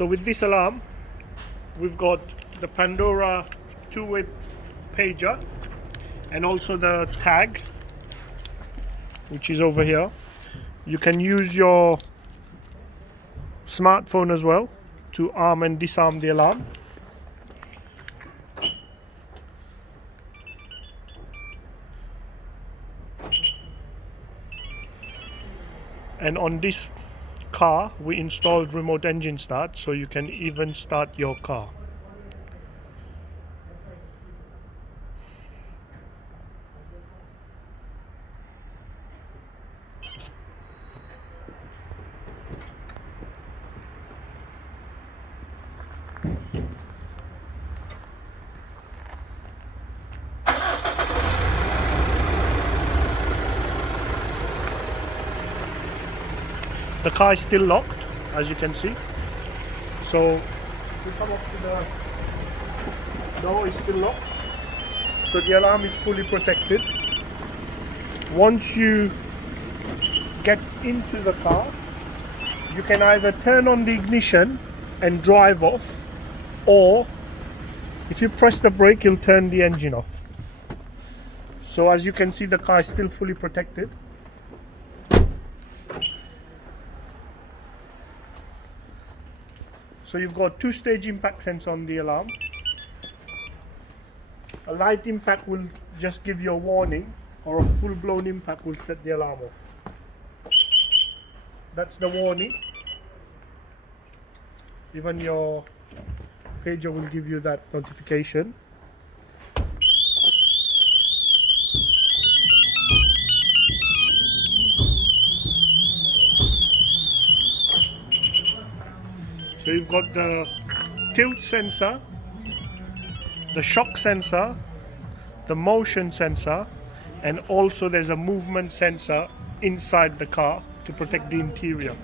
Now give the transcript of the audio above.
So with this alarm, we've got the Pandora two-way pager and also the tag, which is over here. You can use your smartphone as well to arm and disarm the alarm. And on this car we installed remote engine start, so you can even start your car. The car is still locked, as you can see. So we come up to the door, is still locked. So the alarm is fully protected. Once you get into the car, you can either turn on the ignition and drive off, or if you press the brake, you'll turn the engine off. So as you can see, the car is still fully protected. So you've got two-stage impact sensor on the alarm. A light impact will just give you a warning, or a full-blown impact will set the alarm off. That's the warning. Even your pager will give you that notification. So you've got the tilt sensor, the shock sensor, the motion sensor, and also there's a movement sensor inside the car to protect the interior.